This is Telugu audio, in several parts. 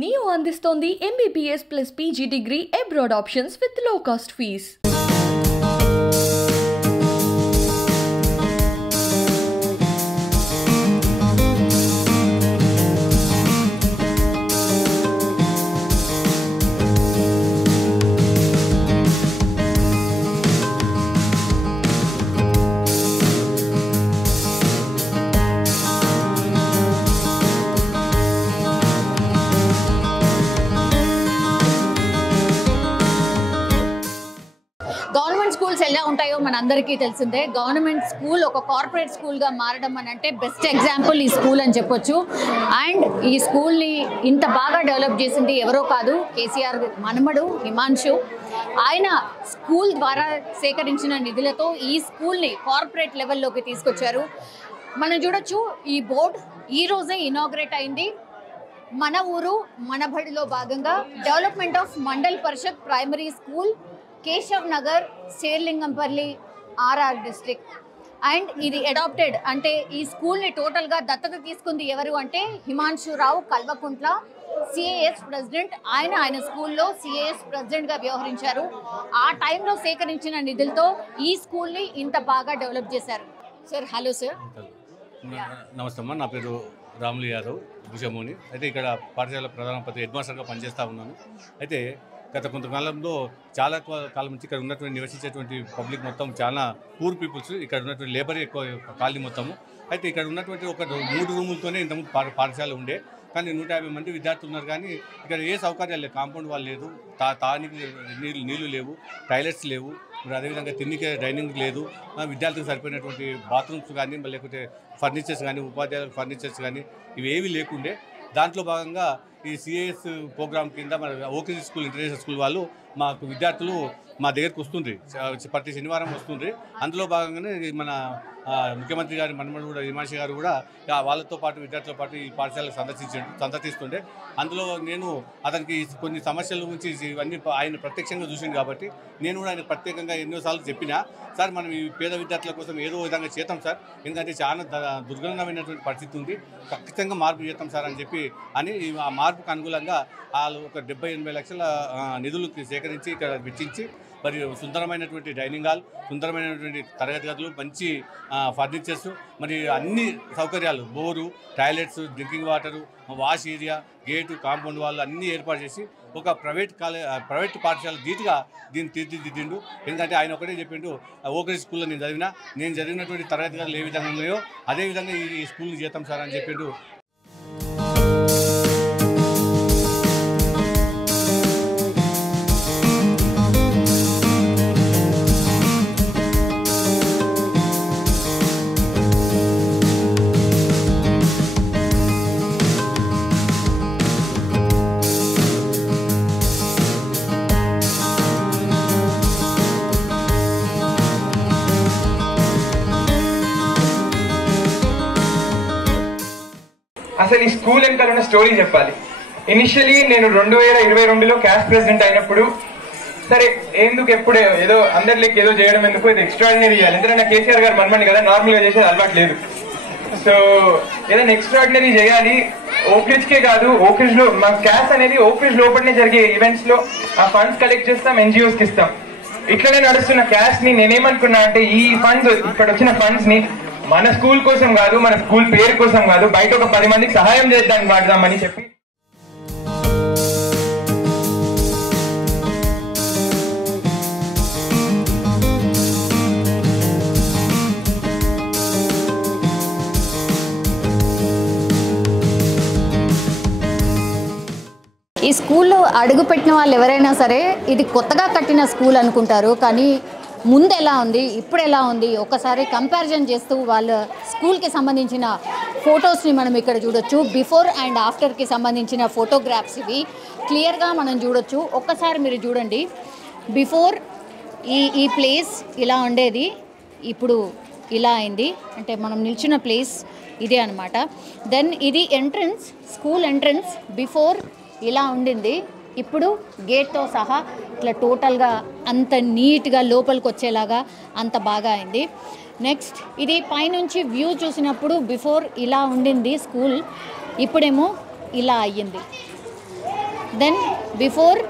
Neo అందిస్తోంది MBBS plus PG degree abroad options with low cost fees. Government schools ఎలా ఉంటాయో మనందరికీ తెలిసిందే. గవర్నమెంట్ స్కూల్ ఒక కార్పొరేట్ స్కూల్గా మారడం అని అంటే బెస్ట్ ఎగ్జాంపుల్ ఈ స్కూల్ అని చెప్పొచ్చు. అండ్ ఈ స్కూల్ని ఇంత బాగా డెవలప్ చేసింది ఎవరో కాదు, కేసీఆర్ మనమడు హిమాంశు. ఆయన స్కూల్ ద్వారా సేకరించిన నిధులతో ఈ స్కూల్ని కార్పొరేట్ లెవెల్లోకి తీసుకొచ్చారు. మనం చూడొచ్చు ఈ బోర్డ్ ఈ రోజే ఇనాగ్రేట్ అయింది. మన ఊరు మన బడిలో భాగంగా development of Mandal Parishad primary school, Keshav Nagar, Sherlingampally, RR district. And ఇది అడాప్టెడ్ అంటే ఈ స్కూల్ని టోటల్గా దత్తత తీసుకుంది ఎవరు అంటే హిమాంశు రావు కల్వకుంట్ల, సిఏఎస్ ప్రెసిడెంట్. ఆయన స్కూల్లో సిఏఎస్ ప్రెసిడెంట్గా వ్యవహరించారు. ఆ టైంలో సేకరించిన నిధులతో ఈ స్కూల్ని ఇంత బాగా డెవలప్ చేశారు. Sir hello sir. నమస్తే అమ్మా, నా పేరు రాములు యాదవ్ భుజమోని. అయితే ఇక్కడ పాఠశాల ప్రధానోపాధ్యాయ హెడ్ మాస్టర్గా పనిచేస్తూ ఉన్నాను. అయితే గత కొంతకాలంలో చాలా కాలం నుంచి ఇక్కడ ఉన్నటువంటి నివసించేటువంటి పబ్లిక్ మొత్తం చాలా పూర్ పీపుల్స్, ఇక్కడ ఉన్నటువంటి లేబర్ ఎక్కువ కాలనీ మొత్తము. అయితే ఇక్కడ ఉన్నటువంటి ఒక 3 రూములతోనే ఇంతకుముందు పాఠశాల ఉండే, కానీ 150 మంది విద్యార్థులు ఉన్నారు. కానీ ఇక్కడ ఏ సౌకర్యాలు లేవు, కాంపౌండ్ వాళ్ళు లేదు, తానికి నీళ్లు లేవు, టాయిలెట్స్ లేవు, అదేవిధంగా తిన్నికి డైనింగ్ లేదు, విద్యార్థులకు సరిపోయినటువంటి బాత్రూమ్స్ కానీ లేకపోతే ఫర్నిచర్స్ కానీ ఉపాధ్యాయులకు ఫర్నిచర్స్ కానీ ఇవేవి లేకుండే. దాంట్లో భాగంగా ఈ సిఏఎస్ ప్రోగ్రామ్ కింద మన ఓకేజీ స్కూల్ ఇంటర్నేషనల్ స్కూల్ వాళ్ళు మాకు విద్యార్థులు మా దగ్గరకు వస్తుండ్రి, ప్రతి శనివారం వస్తుండ్రి. అందులో భాగంగానే మన ముఖ్యమంత్రి గారి మనమడు కూడా హిమాంశు గారు కూడా వాళ్ళతో పాటు విద్యార్థులతో పాటు ఈ పాఠశాలకు సందర్శిస్తుండే. అందులో నేను అతనికి కొన్ని సమస్యల గురించి ఇవన్నీ ఆయన ప్రత్యక్షంగా చూసింది కాబట్టి నేను కూడా ఆయన ప్రత్యేకంగా ఎన్నోసార్లు చెప్పినా, సార్ మనం ఈ పేద విద్యార్థుల కోసం ఏదో విధంగా చేద్దాం సార్, ఎందుకంటే చాలా దుర్గణమైనటువంటి పరిస్థితి ఉంది, ఖచ్చితంగా మార్పు చేద్దాం సార్ అని చెప్పి ఆ మార్పుకు అనుకూలంగా వాళ్ళు ఒక 70-80 లక్షల నిధులు సేకరించి ఇక్కడ వెచ్చించి మరి సుందరమైనటువంటి డైనింగ్ హాల్, సుందరమైనటువంటి తరగతి గదులు, మంచి ఫర్నిచర్స్, మరి అన్ని సౌకర్యాలు, bore, toilets, drinking water, wash area, gate, compound వాళ్ళు అన్నీ ఏర్పాటు చేసి ఒక ప్రైవేట్ పాఠశాల ధీటుగా దీన్ని తీర్చిదిద్దిండు. ఎందుకంటే ఆయన ఒకటే చెప్పిండు, ఓకేజీ స్కూల్లో నేను చదివినటువంటి తరగతి గదులు ఏ విధంగా ఉన్నాయో అదేవిధంగా ఈ స్కూల్ని చేద్దాం సార్ అని చెప్పిండు. అసలు ఈ స్కూల్ వెనకాల ఉన్న స్టోరీ చెప్పాలి. ఇనిషియలీ నేను 2022లో క్యాస్ట్ ప్రెసిడెంట్ అయినప్పుడు సరే ఎందుకు ఎప్పుడు ఏదో అందరిలోకి ఏదో చేయడం ఎందుకు, ఇది ఎక్స్ట్రాడినరీ చేయాలి, ఎందుకంటే కేసీఆర్ గారు మనమని కదా నార్మల్గా చేసేది అలవాటు లేదు. సో ఏదైనా ఎక్స్ట్రాడినరీ చేయాలి. ఓకేజ్కే కాదు, ఓకేజ్ లో మా క్యాస్ట్ అనేది ఓకేజ్ లోపలనే జరిగే ఈవెంట్స్ లో ఆ ఫండ్స్ కలెక్ట్ చేస్తాం, ఎన్జిఓస్ కి ఇస్తాం. ఇట్లనే నడుస్తున్న క్యాస్ట్ ని నేనేమనుకున్నా అంటే ఈ ఫండ్స్ ఇక్కడ వచ్చిన ఫండ్స్ ని మన స్కూల్ కోసం కాదు, మన స్కూల్ పేరు కోసం కాదు, బయట ఒక 10 మందికి సహాయం చేద్దానికి వాడదామని చెప్పి ఈ స్కూల్లో అడుగుపెట్టిన వాళ్ళు ఎవరైనా సరే ఇది కొత్తగా కట్టిన స్కూల్ అనుకుంటారు. కానీ ముందు ఎలా ఉంది, ఇప్పుడు ఎలా ఉంది, ఒకసారి కంపారిజన్ చేస్తూ వాళ్ళ స్కూల్కి సంబంధించిన ఫొటోస్ని మనం ఇక్కడ చూడొచ్చు. బిఫోర్ అండ్ ఆఫ్టర్కి సంబంధించిన ఫోటోగ్రాఫ్స్ ఇవి క్లియర్గా మనం చూడొచ్చు. ఒక్కసారి మీరు చూడండి, బిఫోర్ ఈ ప్లేస్ ఇలా ఉండేది, ఇప్పుడు ఇలా అయింది. అంటే మనం నిల్చున్న ప్లేస్ ఇదే అనమాట. దెన్ ఇది ఎంట్రన్స్, స్కూల్ ఎంట్రన్స్ బిఫోర్ ఇలా ఉండింది, ఇప్పుడు గేట్తో సహా ఇట్లా టోటల్గా అంత నీట్గా లోపలికి వచ్చేలాగా అంత బాగా అయింది. నెక్స్ట్ ఇది పైనుంచి వ్యూ చూసినప్పుడు బిఫోర్ ఇలా ఉండింది స్కూల్, ఇప్పుడేమో ఇలా అయ్యింది. దెన్ బిఫోర్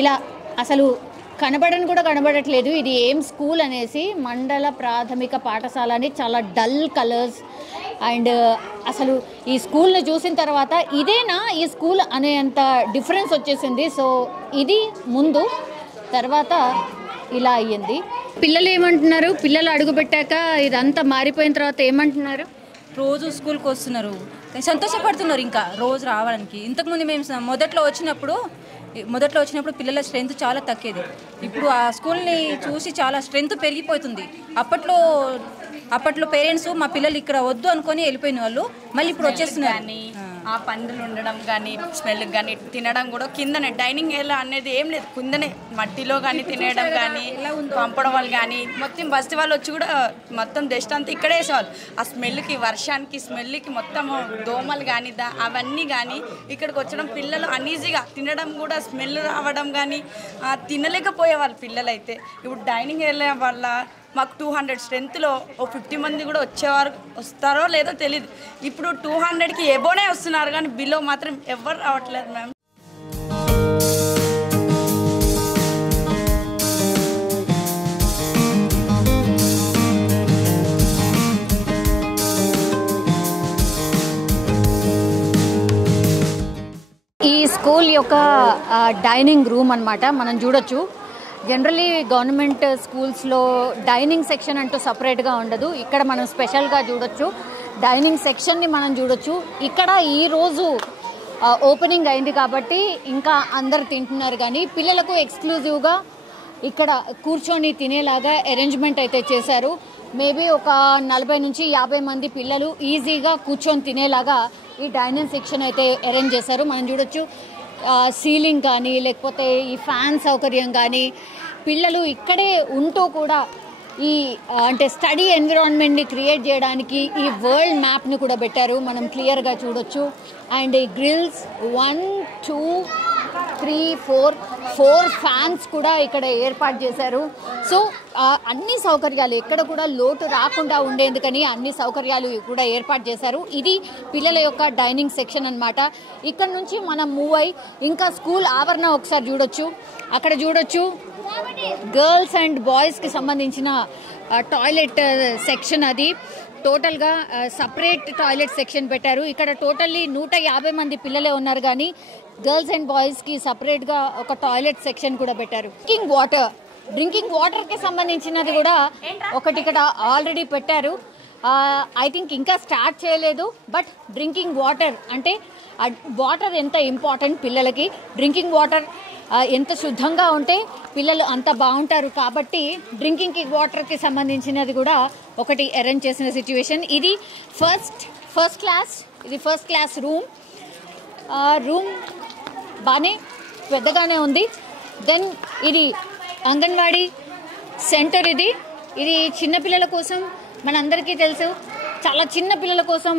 ఇలా అసలు కనబడట్లేదు ఇది ఏం స్కూల్ అనేసి. మండల ప్రాథమిక పాఠశాల అని చాలా డల్ కలర్స్. అండ్ అసలు ఈ స్కూల్ని చూసిన తర్వాత ఇదేనా ఈ స్కూల్ అనేంత డిఫరెన్స్ వచ్చేసింది. సో ఇది ముందు, తర్వాత ఇలా అయ్యింది. పిల్లలు ఏమంటున్నారు? పిల్లలు అడుగుపెట్టాక ఇదంతా మారిపోయిన తర్వాత ఏమంటున్నారు? రోజు స్కూల్కి వస్తున్నారు, సంతోషపడుతున్నారు ఇంకా రోజు రావడానికి. ఇంతకుముందు మేము మొదట్లో వచ్చినప్పుడు పిల్లల స్ట్రెంత్ చాలా తగ్గేది. ఇప్పుడు ఆ స్కూల్ని చూసి చాలా స్ట్రెంత్ పెరిగిపోతుంది. అప్పట్లో పేరెంట్స్ మా పిల్లలు ఇక్కడ వద్దు అనుకొని వెళ్ళిపోయిన వాళ్ళు మళ్ళీ ఇప్పుడు వచ్చేస్తున్నారు. ఆ పందులు ఉండడం కానీ స్మెల్ కానీ తినడం కూడా కిందనే డైనింగ్ ఏరియా అనేది ఏం లేదు, కిందనే మట్టిలో కానీ తినేయడం కానీ పంపడం వాళ్ళు కానీ మొత్తం బస్తీ వాళ్ళు వచ్చి కూడా మొత్తం డస్ట్ అంతా ఇక్కడే వేసేవాళ్ళు. ఆ స్మెల్కి వర్షానికి స్మెల్కి మొత్తం దోమలు కానీ అవన్నీ కానీ ఇక్కడికి వచ్చడం పిల్లలు అనీజీగా తినడం కూడా స్మెల్ రావడం కానీ తినలేకపోయేవాళ్ళు పిల్లలు. అయితే ఇప్పుడు డైనింగ్ ఏరియా వల్ల మాకు 200 స్ట్రెంత్లో 50 మంది కూడా వస్తారో లేదో తెలియదు. ఇప్పుడు 200కి ఎబోనే వస్తున్నారు కానీ బిలో మాత్రం ఎవరు రావట్లేదు మ్యామ్. ఈ స్కూల్ యొక్క డైనింగ్ రూమ్ అన్నమాట. మనం చూడొచ్చు జనరలీ గవర్నమెంట్ స్కూల్స్లో డైనింగ్ సెక్షన్ అంటూ సపరేట్గా ఉండదు. ఇక్కడ మనం స్పెషల్గా చూడొచ్చు డైనింగ్ సెక్షన్ని మనం చూడొచ్చు. ఇక్కడ ఈరోజు ఓపెనింగ్ అయింది కాబట్టి ఇంకా అందరు తింటున్నారు, కానీ పిల్లలకు ఎక్స్క్లూజివ్గా ఇక్కడ కూర్చొని తినేలాగా అరేంజ్మెంట్ అయితే చేశారు. మేబీ ఒక 40 నుంచి 50 మంది పిల్లలు ఈజీగా కూర్చొని తినేలాగా ఈ డైనింగ్ సెక్షన్ అయితే అరేంజ్ చేశారు. మనం చూడొచ్చు సీలింగ్ కానీ లేకపోతే ఈ ఫ్యాన్ సౌకర్యం కానీ పిల్లలు ఇక్కడే ఉంటూ కూడా ఈ అంటే స్టడీ ఎన్విరాన్మెంట్ని క్రియేట్ చేయడానికి ఈ వరల్డ్ మ్యాప్ని కూడా పెట్టారు, మనం క్లియర్గా చూడొచ్చు. అండ్ ఈ గ్రిల్స్ 1, 2, 3, 4 ఫ్యాన్స్ కూడా ఇక్కడ ఏర్పాటు చేశారు. సో అన్ని సౌకర్యాలు ఎక్కడ కూడా లోటు రాకుండా ఉండేందుకని అన్ని సౌకర్యాలు కూడా ఏర్పాటు చేశారు. ఇది పిల్లల యొక్క డైనింగ్ సెక్షన్ అన్నమాట. ఇక్కడ నుంచి మనం మూవ్ అయ్యి ఇంకా స్కూల్ ఆవరణ ఒకసారి చూడొచ్చు. అక్కడ చూడొచ్చు గర్ల్స్ అండ్ బాయ్స్కి సంబంధించిన టాయిలెట్ సెక్షన్. అది టోటల్గా సపరేట్ టాయిలెట్ సెక్షన్ పెట్టారు. ఇక్కడ టోటల్లీ 150 మంది పిల్లలే ఉన్నారు, కానీ గర్ల్స్ అండ్ బాయ్స్కి సపరేట్గా ఒక టాయిలెట్ సెక్షన్ కూడా పెట్టారు. డ్రింకింగ్ వాటర్కి సంబంధించినది కూడా ఒకటి ఇక్కడ ఆల్రెడీ పెట్టారు. ఐ థింక్ ఇంకా స్టార్ట్ చేయలేదు, బట్ డ్రింకింగ్ వాటర్ అంటే వాటర్ ఎంత ఇంపార్టెంట్ పిల్లలకి, డ్రింకింగ్ వాటర్ ఎంత శుద్ధంగా ఉంటే పిల్లలు అంత బాగుంటారు కాబట్టి డ్రింకింగ్ వాటర్కి సంబంధించినది కూడా ఒకటి అరేంజ్ చేసిన సిచ్యువేషన్. ఇది ఫస్ట్ క్లాస్ రూమ్ బాగానే పెద్దగానే ఉంది. దెన్ ఇది అంగన్వాడీ సెంటర్. ఇది చిన్నపిల్లల కోసం మనందరికీ తెలుసు, చాలా చిన్న పిల్లల కోసం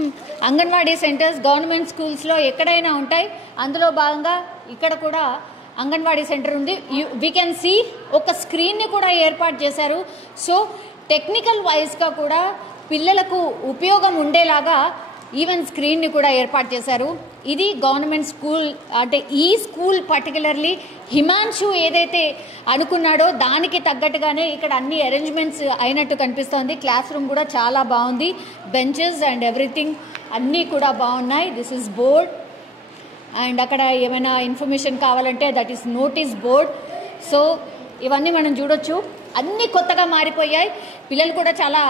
అంగన్వాడీ సెంటర్స్ గవర్నమెంట్ స్కూల్స్లో ఎక్కడైనా ఉంటాయి. అందులో భాగంగా ఇక్కడ కూడా అంగన్వాడీ సెంటర్ ఉంది. వీ కెన్ సీ ఒక స్క్రీన్ని కూడా ఏర్పాటు చేశారు. సో టెక్నికల్ వైజ్గా కూడా పిల్లలకు ఉపయోగం ఉండేలాగా ఈవెన్ స్క్రీన్ని కూడా ఏర్పాటు చేశారు. ఇది గవర్నమెంట్ స్కూల్. అంటే ఈ స్కూల్ పర్టికులర్లీ హిమాన్షు ఏదైతే అనుకున్నాడో దానికి తగ్గట్టుగానే ఇక్కడ అన్ని అరేంజ్మెంట్స్ అయినట్టు కనిపిస్తోంది. క్లాస్ రూమ్ కూడా చాలా బాగుంది, బెంచెస్ అండ్ ఎవ్రీథింగ్ అన్నీ కూడా బాగున్నాయి. This is board. అండ్ అక్కడ ఏమైనా ఇన్ఫర్మేషన్ కావాలంటే that is notice board. So ఇవన్నీ మనం చూడొచ్చు. అన్నీ కొత్తగా మారిపోయాయి. పిల్లలు కూడా చాలా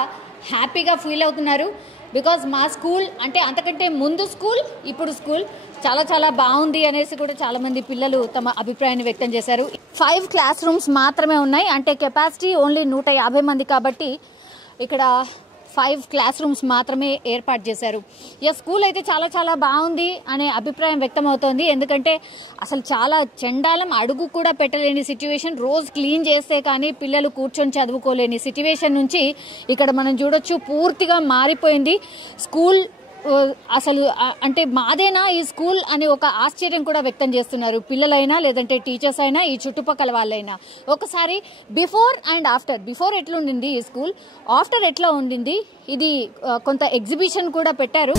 హ్యాపీగా ఫీల్ అవుతున్నారు. బికాజ్ మా స్కూల్ అంటే అంతకంటే ముందు స్కూల్, ఇప్పుడు స్కూల్ చాలా చాలా బాగుంది అనేసి కూడా చాలామంది పిల్లలు తమ అభిప్రాయాన్ని వ్యక్తం చేశారు. 5 క్లాస్ రూమ్స్ మాత్రమే ఉన్నాయి. అంటే కెపాసిటీ ఓన్లీ 150 మంది కాబట్టి ఇక్కడ 5 క్లాస్ రూమ్స్ మాత్రమే ఏర్పాటు చేశారు. ఈ స్కూల్ అయితే చాలా చాలా బాగుంది అనే అభిప్రాయం వ్యక్తం అవుతోంది. ఎందుకంటే అసలు చాలా చెండాలం, అడుగు కూడా పెట్టలేని సిచ్యువేషన్. రోజు క్లీన్ చేస్తే కానీ పిల్లలు కూర్చొని చదువుకోలేని సిచ్యువేషన్ నుంచి ఇక్కడ మనం చూడొచ్చు పూర్తిగా మారిపోయింది స్కూల్. అసలు అంటే మాదేనా ఈ స్కూల్ అని ఒక ఆశ్చర్యం కూడా వ్యక్తం చేస్తున్నారు పిల్లలైనా లేదంటే టీచర్స్ అయినా ఈ చుట్టుపక్కల వాళ్ళైనా. ఒకసారి బిఫోర్ ఎట్లా ఉండింది ఈ స్కూల్, ఆఫ్టర్ ఎట్లా ఉండింది, ఇది కొంత ఎగ్జిబిషన్ కూడా పెట్టారు.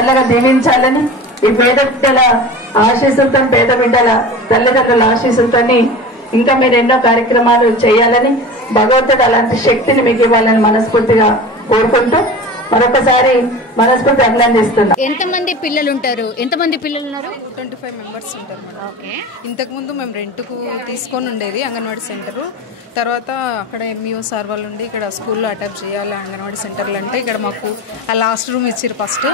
చల్లగా దీవించాలని, ఈ పేద బిడ్డల ఆశీస్సులతో, పేద బిడ్డల తల్లిదండ్రుల ఆశీస్సులతో ఇంకా మీరు ఎన్నో కార్యక్రమాలు చేయాలని, భగవంతుడు అలాంటి శక్తిని మీకు ఇవ్వాలని మనస్ఫూర్తిగా కోరుకుంటూ మరొకసారి మనస్ఫూర్తి అభినందిస్తున్నా. ఎంతమంది పిల్లలు ఉంటారు? ఎంతమంది పిల్లలు ఉన్నారు? 25 మెంబర్స్ ఉంటారు మేడం. ఓకే. ఇంతకుముందు మేము రెంట్కు తీసుకొని ఉండేది అంగన్వాడీ సెంటరు. తర్వాత అక్కడ ఎంఈఓ సార్ వాళ్ళు ఉండి ఇక్కడ స్కూల్లో అటాచ్ చేయాలి అంగన్వాడీ సెంటర్లు అంటే ఇక్కడ మాకు ఆ లాస్ట్ రూమ్ ఇచ్చారు ఫస్ట్.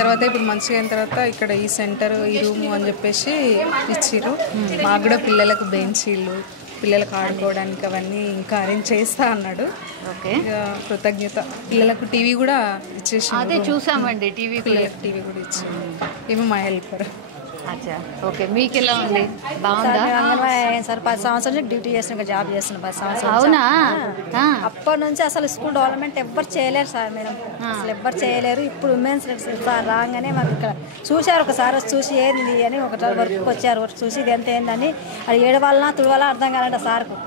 తర్వాత ఇప్పుడు మంచిగా అయిన తర్వాత ఇక్కడ ఈ సెంటర్ ఈ రూము అని చెప్పేసి ఇచ్చిర్రు. మాకు కూడా పిల్లలకు బెంచీలు, పిల్లలకు ఆడుకోవడానికి అవన్నీ ఇంకా అరేంజ్ చేస్తా అన్నాడు. ఓకే. కృతజ్ఞత. పిల్లలకు టీవీ కూడా ఇచ్చేసి, అదే చూసామండి, టీవీ కూడా ఇచ్చి ఏమో మా హెల్పర్. అచ్చా, ఓకే. మీకు ఎలా ఉంది? బాగుందా? సార్ 10 సంవత్సరాలు డ్యూటీ చేసిన, జాబ్ చేస్తున్నా 10 సంవత్సరాలు. అవునా? అప్పటి నుంచి అసలు స్కూల్ డెవలప్మెంట్ ఎవ్వరు చేయలేరు సార్ మేడం, అసలు ఎవ్వరు చేయలేరు. ఇప్పుడు ఉమెన్స్ సార్ రాగానే మాకు ఇక్కడ చూశారు, ఒకసారి వచ్చి చూసి ఏంది అని ఒకసారి వర్క్ వచ్చారు, వర్క్ చూసి ఇది ఎంత ఏందని అది ఏడవాలన్నా తుడవాలా అర్థం కాలంటే సార్కు.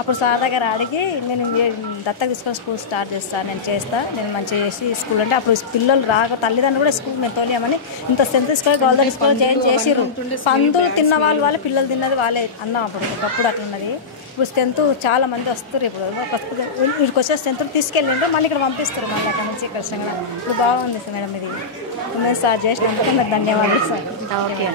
అప్పుడు సార్ దగ్గర అడిగి నేను దత్తత తీసుకొని స్కూల్ స్టార్ట్ చేస్తాను, నేను చేస్తా, నేను మంచిగా చేసి స్కూల్ అంటే అప్పుడు పిల్లలు రాక తల్లిదండ్రులు కూడా స్కూల్ మేము తోలేమని ఇంత స్ట్రెంత్ తీసుకొని గవర్నమెంట్ స్కూల్ చేంజ్ చేసిర్రు. పందులు తిన్న వాళ్ళు పిల్లలు తిన్నది వాళ్ళే అన్నాం అప్పుడు అట్లున్నది. ఇప్పుడు స్ట్రెంత్ చాలా మంది వస్తారు, ఇప్పుడు వీడికి వచ్చే స్ట్రెంత్ తీసుకెళ్ళిండ్రు, మళ్ళీ ఇక్కడ పంపిస్తారు, మళ్ళీ అక్కడ నుంచి కృష్ణంగా. ఇప్పుడు బాగుంది సార్ మేడం, ఇది మేము స్టార్ట్ చేసినందుకు నాకు ధన్యవాదాలు సార్. ఓకే.